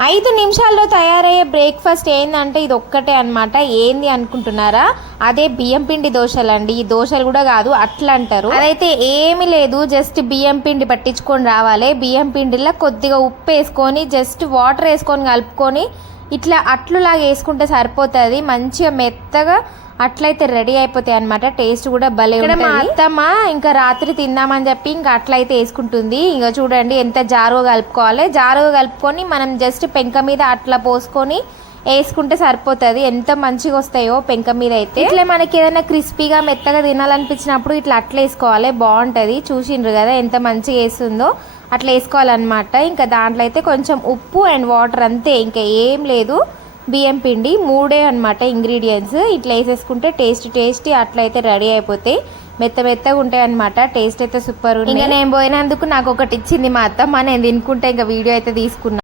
5 నిమిషాల్లో తయారయ్యే బ్రేక్ఫాస్ట్ ఏంటంటే ఇది ఒక్కటే అనమాట. ఏంది అనుకుంటున్నారా? అదే బియ్యం పిండి దోశలు అండి. ఈ దోశలు కూడా కాదు, అట్లా అంటారు. అదైతే ఏమీ లేదు, జస్ట్ బియ్యం పిండి పట్టించుకొని రావాలి. బియ్యం పిండిలో కొద్దిగా ఉప్పు వేసుకొని జస్ట్ వాటర్ వేసుకొని కలుపుకొని ఇట్లా అట్లులాగా వేసుకుంటే సరిపోతుంది. మంచిగా మెత్తగా అట్లయితే రెడీ అయిపోతాయి అనమాట. టేస్ట్ కూడా భలే ఉంటుంది. మా అత్తమ్మ ఇంకా రాత్రి తిందామని చెప్పి ఇంకా అట్లయితే వేసుకుంటుంది. ఇంకా చూడండి ఎంత జారుగా కలుపుకోవాలి. జారుగా కలుపుకొని మనం జస్ట్ పెంక మీద అట్లా పోసుకొని వేసుకుంటే సరిపోతుంది. ఎంత మంచిగా వస్తాయో పెంక మీద అయితే. ఇట్లా మనకి ఏదైనా క్రిస్పీగా మెత్తగా తినాలనిపించినప్పుడు ఇట్లా అట్లా వేసుకోవాలి, బాగుంటుంది. చూసిండ్రు కదా ఎంత మంచిగా వేస్తుందో. అట్లా వేసుకోవాలన్నమాట. ఇంకా దాంట్లో అయితే కొంచెం ఉప్పు అండ్ వాటర్, అంతే, ఇంకా ఏం లేదు. బియ్యం పిండి 3 అనమాట ఇంగ్రీడియంట్స్. ఇట్లా వేసేసుకుంటే టేస్టీ అట్లయితే రెడీ అయిపోతాయి. మెత్తగా ఉంటాయి అనమాట. టేస్ట్ అయితే సూపర్ ఉంది. ఇంకా నేను పోయినందుకు నాకు ఒకటి ఇచ్చింది మా అత్తమ్మ. నేను తినుకుంటే ఇంకా వీడియో అయితే తీసుకున్నాను.